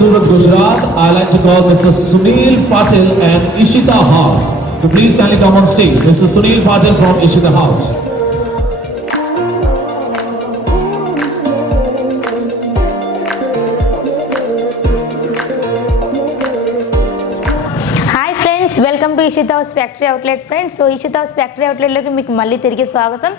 Surat, Gujarat, I like to call Mr. Sunil Patil and Ishita House. So please kindly come on stage. Mr. Sunil Patil from Ishita House. Welcome to Ishita house factory outlet friends. So Ishita house factory అవుట్లెట్లోకి మీకు మళ్ళీ తిరిగి స్వాగతం.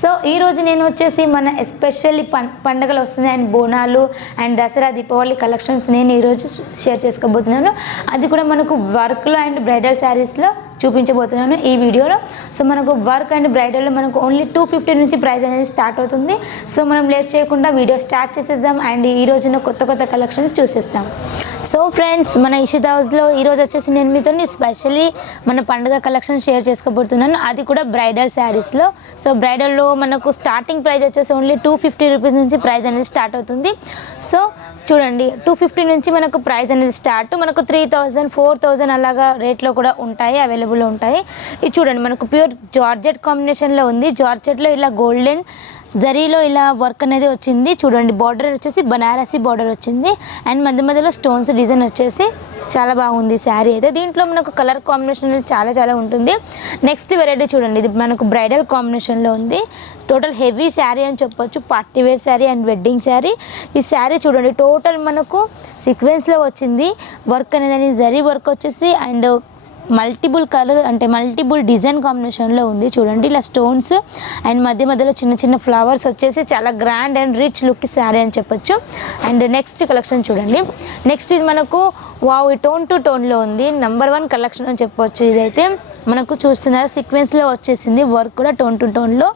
So ఈరోజు నేను వచ్చేసి మన especially పండుగలు వస్తున్నాయి and Bonalu and Dasara Deepavali collections నేను ఈరోజు షేర్ చేసుకోబోతున్నాను. అది కూడా మనకు వర్క్లో అండ్ బ్రైడల్ శారీస్లో చూపించబోతున్నాను ఈ వీడియోలో. సో మనకు వర్క్ అండ్ బ్రైడల్లో మనకు ఓన్లీ 250 నుంచి ప్రైస్ అనేది స్టార్ట్ అవుతుంది. సో మనం లేట్ చేయకుండా వీడియో స్టార్ట్ చేసేద్దాం అండ్ ఈ రోజున కొత్త కలెక్షన్స్ చూసేస్తాం. సో ఫ్రెండ్స్, మన ఇషితా హౌస్లో ఈరోజు వచ్చేసి నేను మీతో స్పెషల్లీ మన పండుగ కలెక్షన్ షేర్ చేసుకోబోతున్నాను, అది కూడా బ్రైడల్ శారీస్లో. సో బ్రైడల్లో మనకు స్టార్టింగ్ ప్రైస్ వచ్చేసి ఓన్లీ 250 రూపీస్ నుంచి ప్రైస్ అనేది స్టార్ట్ అవుతుంది. సో చూడండి, 250 నుంచి మనకు ప్రైస్ అనేది స్టార్ట్, మనకు 3000, 4000 అలాగా రేట్లో కూడా ఉంటాయి, అవైలబుల్లో ఉంటాయి. ఇది చూడండి, మనకు ప్యూర్ జార్జెట్ కాంబినేషన్లో ఉంది. జార్జెట్లో ఇలా గోల్డెన్ జరీలో ఇలా వర్క్ అనేది వచ్చింది. చూడండి, బార్డర్ వచ్చేసి బనారసి బార్డర్ వచ్చింది అండ్ మధ్యలో స్టోన్స్ డిజైన్ వచ్చేసి చాలా బాగుంది శారీ అయితే. దీంట్లో మనకు కలర్ కాంబినేషన్ అనేది చాలా ఉంటుంది. నెక్స్ట్ వెరైటీ చూడండి, ఇది మనకు బ్రైడల్ కాంబినేషన్లో ఉంది. టోటల్ హెవీ శారీ అని చెప్పొచ్చు, party wear sari and wedding sari. ఈ శారీ చూడండి, టోటల్ మనకు సీక్వెన్స్లో వచ్చింది వర్క్ అనేది, జరీ వర్క్ వచ్చేసి అండ్ మల్టిపుల్ కలర్ అంటే మల్టిపుల్ డిజైన్ కాంబినేషన్లో ఉంది. చూడండి, ఇలా స్టోన్స్ అండ్ మధ్యలో చిన్న ఫ్లవర్స్ వచ్చేసి చాలా grand and rich look sari అని చెప్పొచ్చు. అండ్ నెక్స్ట్ కలెక్షన్ చూడండి, నెక్స్ట్ ఇది మనకు వావ్ టోన్ టు టోన్లో ఉంది, నెంబర్ 1 కలెక్షన్ అని చెప్పొచ్చు. ఇదైతే మనకు చూస్తున్నారు సీక్వెన్స్లో వచ్చేసింది వర్క్ కూడా టోన్ టు టోన్లో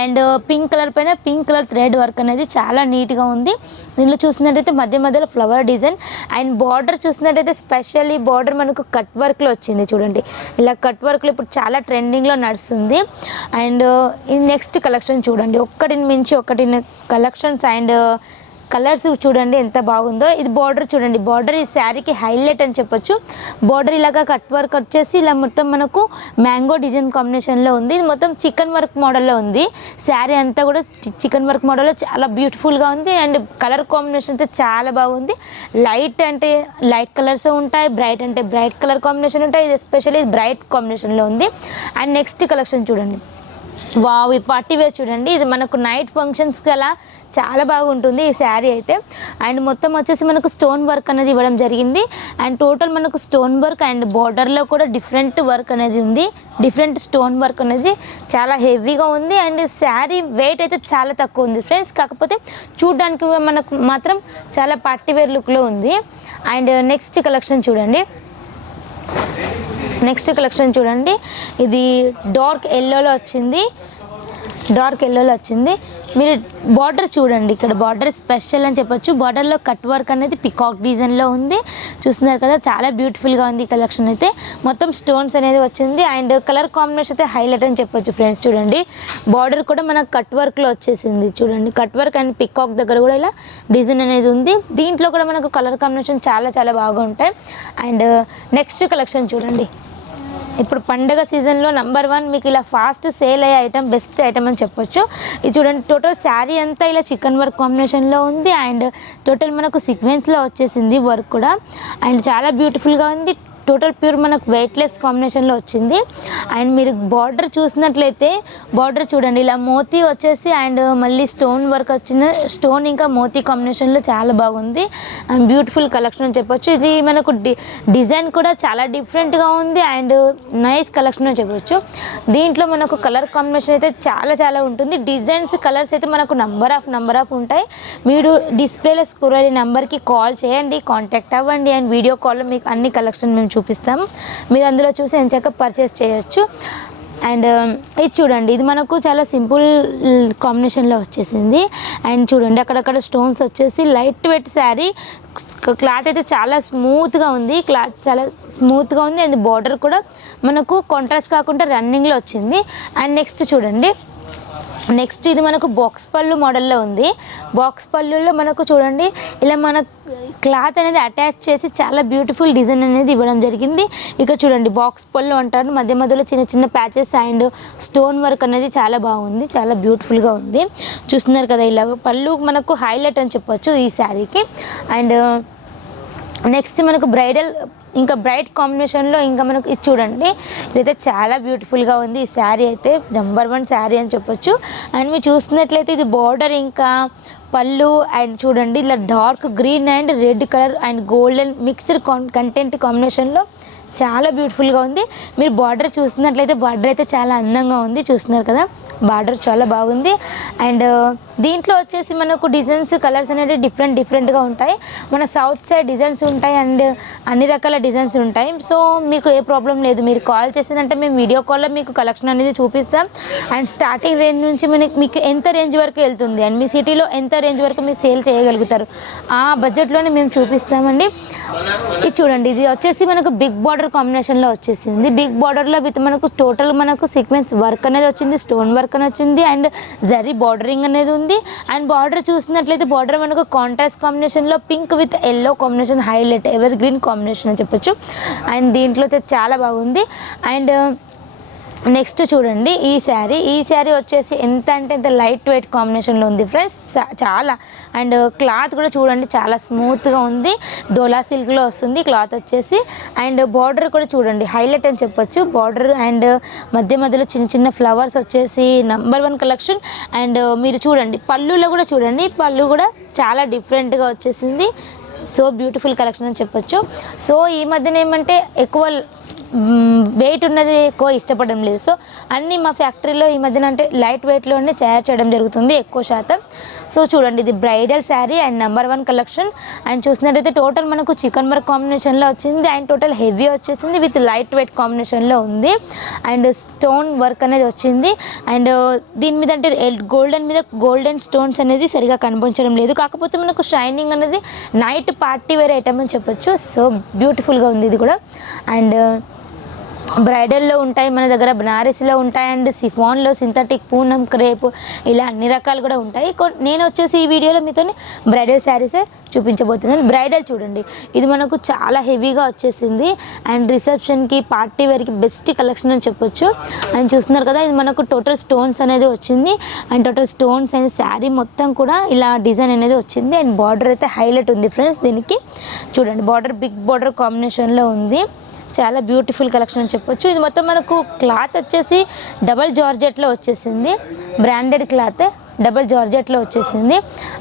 అండ్ పింక్ కలర్ పైన పింక్ కలర్ థ్రెడ్ వర్క్ అనేది చాలా నీట్గా ఉంది. దీనిలో చూసినట్టయితే మధ్యలో ఫ్లవర్ డిజైన్ అండ్ బార్డర్ చూసినట్టయితే స్పెషల్లీ బార్డర్ మనకు కట్ వర్క్లో వచ్చింది. చూడండి, ఇలా కట్ వర్క్లో ఇప్పుడు చాలా ట్రెండింగ్లో నడుస్తుంది. అండ్ ఈ నెక్స్ట్ కలెక్షన్ చూడండి, ఒకటిని మించి ఒకటి కలెక్షన్స్ అండ్ కలర్స్ చూడండి ఎంత బాగుందో. ఇది బార్డర్ చూడండి, బార్డర్ ఈ శారీకి హైలైట్ అని చెప్పొచ్చు. బార్డర్ ఇలాగా కట్ వర్క్ వచ్చేసి ఇలా మొత్తం మనకు మ్యాంగో డిజైన్ కాంబినేషన్లో ఉంది. ఇది మొత్తం చికెన్ వర్క్ మోడల్లో ఉంది. శారీ అంతా కూడా చికెన్ వర్క్ మోడల్లో చాలా బ్యూటిఫుల్గా ఉంది అండ్ కలర్ కాంబినేషన్ అయితే చాలా బాగుంది. లైట్ అంటే లైట్ కలర్స్ ఉంటాయి, బ్రైట్ అంటే బ్రైట్ కలర్ కాంబినేషన్ ఉంటాయి. ఇది ఎస్పెషల్లీ బ్రైట్ కాంబినేషన్లో ఉంది. అండ్ నెక్స్ట్ కలెక్షన్ చూడండి, వావ్ ఈ పార్టీ వేర్ చూడండి, ఇది మనకు నైట్ ఫంక్షన్స్కి అలా చాలా బాగుంటుంది ఈ శారీ అయితే. అండ్ మొత్తం వచ్చేసి మనకు స్టోన్ వర్క్ అనేది ఇవ్వడం జరిగింది అండ్ టోటల్ మనకు స్టోన్ వర్క్ అండ్ బార్డర్లో కూడా డిఫరెంట్ వర్క్ అనేది ఉంది. డిఫరెంట్ స్టోన్ వర్క్ అనేది చాలా హెవీగా ఉంది అండ్ శారీ వెయిట్ అయితే చాలా తక్కువ ఉంది ఫ్రెండ్స్. కాకపోతే చూడడానికి మనకు మాత్రం చాలా పార్టీ వేర్ లుక్లో ఉంది. అండ్ నెక్స్ట్ కలెక్షన్ చూడండి, ఇది డార్క్ ఎల్లోలో వచ్చింది. మీరు బార్డర్ చూడండి, ఇక్కడ బార్డర్ స్పెషల్ అని చెప్పొచ్చు. బార్డర్లో కట్ వర్క్ అనేది పికాక్ డిజైన్లో ఉంది, చూస్తున్నారు కదా, చాలా బ్యూటిఫుల్గా ఉంది ఈ కలెక్షన్ అయితే. మొత్తం స్టోన్స్ అనేది వచ్చింది అండ్ కలర్ కాంబినేషన్ అయితే హైలైట్ అని చెప్పొచ్చు ఫ్రెండ్స్. చూడండి, బార్డర్ కూడా మనకు కట్ వర్క్లో వచ్చేసింది. చూడండి, కట్ వర్క్ అండ్ పికాక్ దగ్గర కూడా ఇలా డిజైన్ అనేది ఉంది. దీంట్లో కూడా మనకు కలర్ కాంబినేషన్ చాలా బాగా ఉంటాయి. అండ్ నెక్స్ట్ కలెక్షన్ చూడండి, ఇప్పుడు పండగ సీజన్లో నెంబర్ 1 మీకు ఇలా ఫాస్ట్ సేల్ అయ్యే ఐటమ్, బెస్ట్ ఐటమ్ అని చెప్పొచ్చు. ఇది చూడండి, టోటల్ శారీ అంతా ఇలా చికెన్ వర్క్ కాంబినేషన్లో ఉంది అండ్ టోటల్ మనకు సీక్వెన్స్లో వచ్చేసింది వర్క్ కూడా అండ్ చాలా బ్యూటిఫుల్గా ఉంది. టోటల్ ప్యూర్ మనకు వెయిట్లెస్ కాంబినేషన్లో వచ్చింది. అండ్ మీరు బార్డర్ చూసినట్లయితే బార్డర్ చూడండి, ఇలా మోతీ వచ్చేసి అండ్ మళ్ళీ స్టోన్ వర్క్ వచ్చిన స్టోన్ ఇంకా మోతీ కాంబినేషన్లో చాలా బాగుంది అండ్ బ్యూటిఫుల్ కలెక్షన్ అని చెప్పొచ్చు. ఇది మనకు డిజైన్ కూడా చాలా డిఫరెంట్గా ఉంది అండ్ నైస్ కలెక్షన్ అని చెప్పొచ్చు. దీంట్లో మనకు కలర్ కాంబినేషన్ అయితే చాలా ఉంటుంది. డిజైన్స్ కలర్స్ అయితే మనకు నంబర్ ఆఫ్ ఉంటాయి. మీరు డిస్ప్లేలో స్క్రోల్ అయ్యే నెంబర్కి కాల్ చేయండి, కాంటాక్ట్ అవ్వండి అండ్ వీడియో కాల్లో మీకు అన్ని కలెక్షన్ మేము చూపిస్తాము. మీరు అందులో చూసి ఎంచక్క పర్చేస్ చేయొచ్చు. అండ్ ఇది చూడండి, ఇది మనకు చాలా సింపుల్ కాంబినేషన్లో వచ్చేసింది అండ్ చూడండి అక్కడక్కడ స్టోన్స్ వచ్చేసి లైట్ వెయిట్ శారీ. క్లాత్ అయితే చాలా స్మూత్గా ఉంది, అండ్ బార్డర్ కూడా మనకు కాంట్రాస్ట్ కాకుండా రన్నింగ్లో వచ్చింది. అండ్ నెక్స్ట్ చూడండి, నెక్స్ట్ ఇది మనకు బాక్స్ పళ్ళు మోడల్లో ఉంది. బాక్స్ పళ్ళులో మనకు చూడండి ఇలా మన క్లాత్ అనేది అటాచ్ చేసి చాలా బ్యూటిఫుల్ డిజైన్ అనేది ఇవ్వడం జరిగింది. ఇక్కడ చూడండి బాక్స్ పళ్ళు అంటారు, మధ్యలో చిన్న ప్యాచెస్ అండ్ స్టోన్ వర్క్ అనేది చాలా బాగుంది, చాలా బ్యూటిఫుల్గా ఉంది. చూస్తున్నారు కదా, ఇలా పళ్ళు మనకు హైలైట్ అని చెప్పొచ్చు ఈ శారీకి. అండ్ నెక్స్ట్ మనకు బ్రైడల్ ఇంకా బ్రైట్ కాంబినేషన్లో ఇంకా మనకు ఇది చూడండి, ఇదైతే చాలా బ్యూటిఫుల్గా ఉంది. ఈ శారీ అయితే నెంబర్ 1 శారీ అని చెప్పొచ్చు. అండ్ మీరు చూస్తున్నట్లయితే ఇది బార్డర్ ఇంకా పళ్ళు అండ్ చూడండి ఇలా dark green and red colour and golden mixed content కాంబినేషన్లో చాలా బ్యూటిఫుల్గా ఉంది. మీరు బార్డర్ చూస్తున్నట్లయితే బార్డర్ అయితే చాలా అందంగా ఉంది, చూస్తున్నారు కదా బార్డర్ చాలా బాగుంది. అండ్ దీంట్లో వచ్చేసి మనకు డిజైన్స్ కలర్స్ అనేవి డిఫరెంట్గా ఉంటాయి. మన సౌత్ సైడ్ డిజైన్స్ ఉంటాయి అండ్ అన్ని రకాల డిజైన్స్ ఉంటాయి. సో మీకు ఏ ప్రాబ్లం లేదు, మీరు కాల్ చేసిందంటే మేము వీడియో కాల్లో మీకు కలెక్షన్ అనేది చూపిస్తాం. అండ్ స్టార్టింగ్ రేంజ్ నుంచి మీకు ఎంత రేంజ్ వరకు వెళ్తుంది అండ్ మీ సిటీలో ఎంత రేంజ్ వరకు మీరు సేల్ చేయగలుగుతారు ఆ బడ్జెట్లోనే మేము చూపిస్తామండి. ఇది చూడండి, ఇది వచ్చేసి మనకు బిగ్ బార్డర్ కాంబినేషన్లో వచ్చేసింది. బిగ్ బార్డర్లో విత్ మనకు టోటల్ మనకు సీక్వెన్స్ వర్క్ అనేది వచ్చింది, స్టోన్ వర్క్ అని వచ్చింది అండ్ జరీ బార్డరింగ్ అనేది ఉంది. అండ్ బార్డర్ చూసినట్లయితే బార్డర్ మనకు కాంట్రాస్ట్ కాంబినేషన్లో pink with yellow combination highlight ever green combination అని చెప్పొచ్చు. అండ్ దీంట్లో అయితే చాలా బాగుంది. అండ్ నెక్స్ట్ చూడండి ఈ శారీ వచ్చేసి ఎంత అంటే ఎంత లైట్ వెయిట్ కాంబినేషన్లో ఉంది ఫ్రెండ్స్, చాలా. అండ్ క్లాత్ కూడా చూడండి చాలా స్మూత్గా ఉంది, డోలా సిల్క్లో వస్తుంది క్లాత్ వచ్చేసి. అండ్ బార్డర్ కూడా చూడండి హైలైట్ అని చెప్పొచ్చు బార్డర్. అండ్ మధ్యలో చిన్న ఫ్లవర్స్ వచ్చేసి నెంబర్ 1 కలెక్షన్. అండ్ మీరు చూడండి పళ్ళులో కూడా చూడండి, పళ్ళు కూడా చాలా డిఫరెంట్గా వచ్చేసింది. సో బ్యూటిఫుల్ కలెక్షన్ అని చెప్పొచ్చు. సో ఈ మధ్యన ఏమంటే ఎక్కువ వెయిట్ ఉన్నది ఎక్కువ ఇష్టపడడం లేదు. సో అన్నీ మా ఫ్యాక్టరీలో ఈ మధ్యన అంటే లైట్ వెయిట్లోనే తయారు చేయడం జరుగుతుంది ఎక్కువ శాతం. సో చూడండి ఇది bridal sari and number 1 collection. And చూసినట్టయితే టోటల్ మనకు చికెన్ వర్క్ కాంబినేషన్లో వచ్చింది అండ్ టోటల్ హెవీ వచ్చేసింది విత్ లైట్ వెయిట్ కాంబినేషన్లో ఉంది. అండ్ స్టోన్ వర్క్ అనేది వచ్చింది. అండ్ దీని మీద అంటే గోల్డెన్ మీద గోల్డెన్ స్టోన్స్ అనేది సరిగా కనిపించడం లేదు, కాకపోతే మనకు షైనింగ్ అనేది నైట్ పార్టీ వేర్ ఐటమ్ అని చెప్పొచ్చు. సో బ్యూటిఫుల్గా ఉంది ఇది కూడా. అండ్ బ్రైడల్లో ఉంటాయి మన దగ్గర, బనారసీలో ఉంటాయి అండ్ సిఫాన్లో సింథటిక్ పూనం క్రేప్ ఇలా అన్ని రకాలు కూడా ఉంటాయి. నేను వచ్చేసి ఈ వీడియోలో మీతో బ్రైడల్ శారీసే చూపించబోతున్నాను. బ్రైడల్ చూడండి ఇది మనకు చాలా హెవీగా వచ్చేసింది అండ్ రిసెప్షన్కి పార్టీ వేర్కి బెస్ట్ కలెక్షన్ అని చెప్పొచ్చు. అండ్ చూస్తున్నారు కదా ఇది మనకు టోటల్ స్టోన్స్ అనేది వచ్చింది and total stones and sari మొత్తం కూడా ఇలా డిజైన్ అనేది వచ్చింది. అండ్ బార్డర్ అయితే హైలైట్ ఉంది ఫ్రెండ్స్, దీనికి చూడండి బార్డర్ బిగ్ బార్డర్ కాంబినేషన్లో ఉంది, చాలా బ్యూటిఫుల్ కలెక్షన్ అని చెప్పొచ్చు. ఇది మొత్తం మనకు క్లాత్ వచ్చేసి డబల్ జార్జెట్లో వచ్చేసింది, బ్రాండెడ్ క్లాత్ డబల్ జార్జెట్లో వచ్చేసింది.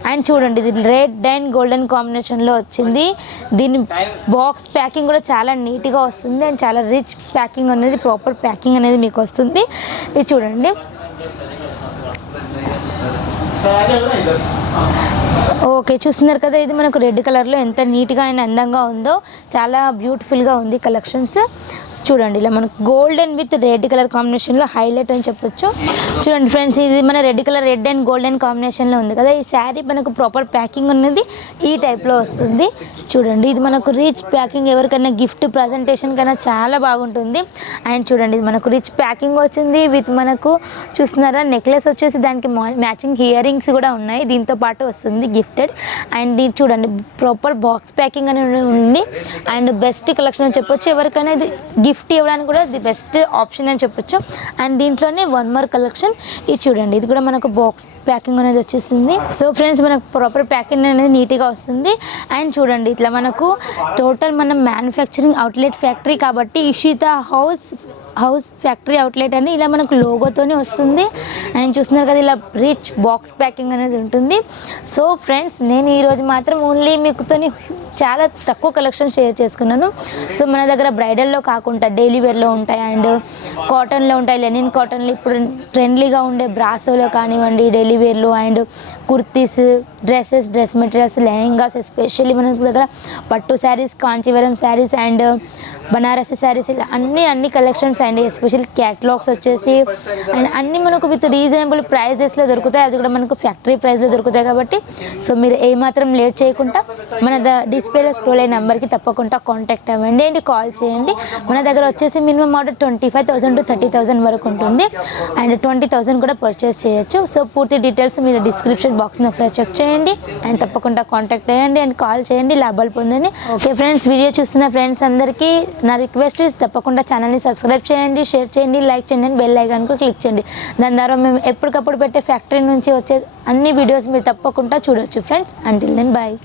అండ్ చూడండి ఇది రెడ్ అండ్ గోల్డెన్ కాంబినేషన్లో వచ్చింది. దీని బాక్స్ ప్యాకింగ్ కూడా చాలా నీట్గా వస్తుంది అండ్ చాలా రిచ్ ప్యాకింగ్ అనేది ప్రాపర్ ప్యాకింగ్ అనేది మీకు వస్తుంది. ఇది చూడండి ఓకే చూస్తున్నారు కదా ఇది మనకు రెడ్ కలర్లో ఎంత నీట్గా అండ్ అందంగా ఉందో, చాలా బ్యూటిఫుల్గా ఉంది కలెక్షన్స్. చూడండి ఇలా మనకు గోల్డెన్ విత్ రెడ్ కలర్ కాంబినేషన్లో హైలైట్ అని చెప్పొచ్చు. చూడండి ఫ్రెండ్స్ ఇది మన red colour red and golden కాంబినేషన్లో ఉంది కదా, ఈ శారీ మనకు ప్రాపర్ ప్యాకింగ్ ఉన్నది ఈ టైప్లో వస్తుంది. చూడండి ఇది మనకు రిచ్ ప్యాకింగ్, ఎవరికైనా గిఫ్ట్ ప్రజెంటేషన్ కన్నా చాలా బాగుంటుంది. అండ్ చూడండి ఇది మనకు రిచ్ ప్యాకింగ్ వచ్చింది విత్ మనకు చూస్తున్నారా నెక్లెస్ వచ్చేసి దానికి మ్యాచింగ్ ఇయర్ రింగ్స్ కూడా ఉన్నాయి, దీంతో పాటు వస్తుంది గిఫ్టెడ్. అండ్ ఇది చూడండి ప్రాపర్ బాక్స్ ప్యాకింగ్ అనేది ఉంది అండ్ బెస్ట్ కలెక్షన్ అని చెప్పొచ్చు. ఎవరికైనా ఇది గిఫ్ట్ ఇవ్వడానికి కూడా ది బెస్ట్ ఆప్షన్ అని చెప్పొచ్చు. అండ్ దీంట్లోనే 1 more కలెక్షన్ ఇది చూడండి, ఇది కూడా మనకు బాక్స్ ప్యాకింగ్ అనేది వచ్చేస్తుంది. సో ఫ్రెండ్స్ మనకు ప్రాపర్ ప్యాకింగ్ అనేది నీట్గా వస్తుంది. అండ్ చూడండి ఇట్లా మనకు టోటల్ మనం మ్యానుఫ్యాక్చరింగ్ అవుట్లెట్ ఫ్యాక్టరీ కాబట్టి ఇషిత హౌస్ ఫ్యాక్టరీ అవుట్లెట్ అని ఇలా మనకు లోగోతోనే వస్తుంది. అండ్ చూస్తున్నారు కదా ఇలా రిచ్ బాక్స్ ప్యాకింగ్ అనేది ఉంటుంది. సో ఫ్రెండ్స్ నేను ఈరోజు మాత్రం ఓన్లీ మీకుతోని చాలా తక్కువ కలెక్షన్ షేర్ చేసుకున్నాను. సో మన దగ్గర బ్రైడల్లో కాకుండా డైలీ వేర్లో ఉంటాయి అండ్ కాటన్లో ఉంటాయి, లెనిన్ కాటన్లో ఇప్పుడు ట్రెండ్లీగా ఉండే బ్రాసోలో కానివ్వండి డైలీ వేర్లో and kurtis dress materials lehengas especially మన దగ్గర పట్టు శారీస్ కాంచీవరం శారీస్ అండ్ బనారసి శారీస్ ఇలా అన్ని కలెక్షన్స్ అండ్ ఎస్పెషల్ క్యాటలాగ్స్ వచ్చేసి అండ్ అన్నీ మనకు విత్ రీజనబుల్ ప్రైజెస్లో దొరుకుతాయి, అది కూడా మనకు ఫ్యాక్టరీ ప్రైస్లో దొరుకుతాయి కాబట్టి సో మీరు ఏమాత్రం లేట్ చేయకుండా మన డిస్ప్లేలో స్క్రోల్ అయిన నెంబర్కి తప్పకుండా కాంటాక్ట్ అవ్వండి అండ్ కాల్ చేయండి. మన దగ్గర వచ్చేసి మినిమం ఆర్డర్ 25,000 to 30,000 వరకు ఉంటుంది అండ్ 20,000 కూడా పర్చేస్ చేయొచ్చు. సో పూర్తి డీటెయిల్స్ మీరు డిస్క్రిప్షన్ బాక్స్ని ఒకసారి చెక్ చేయండి అండ్ తప్పకుండా కాంటాక్ట్ అయ్యండి అండ్ కాల్ చేయండి, లాభాలు పొందండి. ఓకే ఫ్రెండ్స్, వీడియో చూస్తున్న ఫ్రెండ్స్ అందరికీ నా రిక్వెస్ట్ తప్పకుండా ఛానల్ని సబ్స్క్రైబ్ చేయండి, షేర్ చేయండి, లైక్ చేయండి అండ్ బెల్ ఐకాన్ కూడా క్లిక్ చేయండి. దాని ద్వారా మేము ఎప్పటికప్పుడు పెట్టే ఫ్యాక్టరీ నుంచి వచ్చే అన్ని వీడియోస్ మీరు తప్పకుండా చూడొచ్చు ఫ్రెండ్స్. Until then bye.